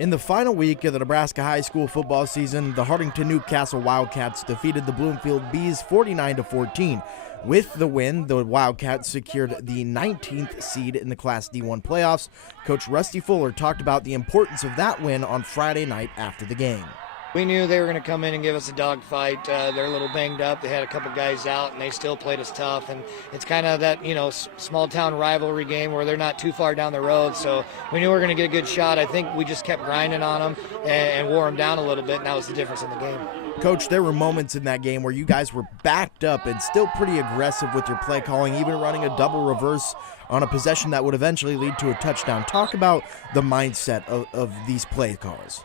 In the final week of the Nebraska high school football season, the Hartington-Newcastle Wildcats defeated the Bloomfield Bees 49-14. With the win, the Wildcats secured the 19th seed in the Class D1 playoffs. Coach Rusty Fuller talked about the importance of that win on Friday night after the game. We knew they were going to come in and give us a dogfight. They're a little banged up. They had a couple guys out, and they still played us tough. And it's kind of that, small-town rivalry game where they're not too far down the road. So we knew we were going to get a good shot. I think we just kept grinding on them and wore them down a little bit, and that was the difference in the game. Coach, there were moments in that game where you guys were backed up and still pretty aggressive with your play calling, even running a double reverse on a possession that would eventually lead to a touchdown. Talk about the mindset of these play calls.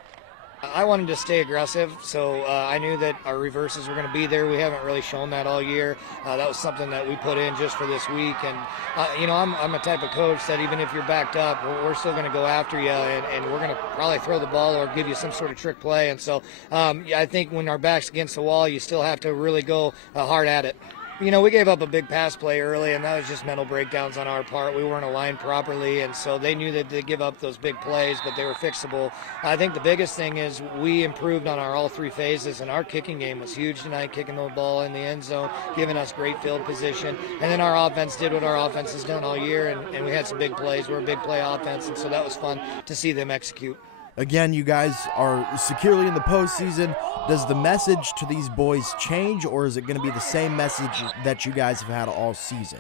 I wanted to stay aggressive, so I knew that our reverses were going to be there. We haven't really shown that all year. That was something that we put in just for this week. And, I'm a type of coach that even if you're backed up, we're still going to go after you, and we're going to probably throw the ball or give you some sort of trick play. And so I think when our back's against the wall, you still have to really go hard at it. We gave up a big pass play early, and that was just mental breakdowns on our part. We weren't aligned properly, and so they knew that they'd give up those big plays, but they were fixable. I think the biggest thing is we improved on our all three phases, and our kicking game was huge tonight, kicking the ball in the end zone, giving us great field position. And then our offense did what our offense has done all year, and we had some big plays. We're a big play offense, and so that was fun to see them execute. Again, you guys are securely in the postseason. Does the message to these boys change, or is it going to be the same message that you guys have had all season?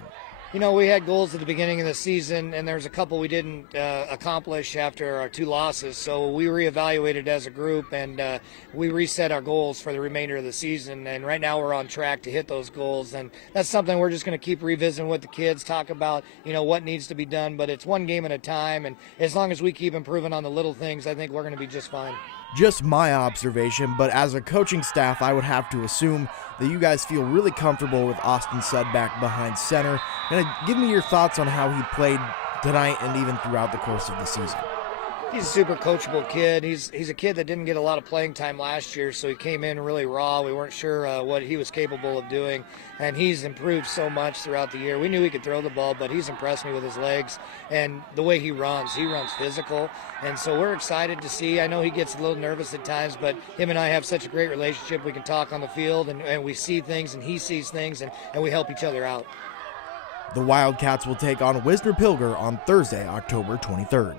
We had goals at the beginning of the season, and there's a couple we didn't accomplish after our two losses. So we reevaluated as a group, and we reset our goals for the remainder of the season. And right now we're on track to hit those goals. And that's something we're just going to keep revisiting with the kids, talk about, what needs to be done. But it's one game at a time, and as long as we keep improving on the little things, I think we're going to be just fine. Just my observation, but as a coaching staff, I would have to assume that you guys feel really comfortable with Austin Sudback behind center. Give me your thoughts on how he played tonight and even throughout the course of the season. He's a super coachable kid. He's a kid that didn't get a lot of playing time last year, so he came in really raw. We weren't sure what he was capable of doing, and he's improved so much throughout the year. We knew he could throw the ball, but he's impressed me with his legs and the way he runs. He runs physical, and so we're excited to see. I know he gets a little nervous at times, but him and I have such a great relationship. We can talk on the field, and we see things, and he sees things, and we help each other out. The Wildcats will take on Wisner Pilger on Thursday, October 23rd.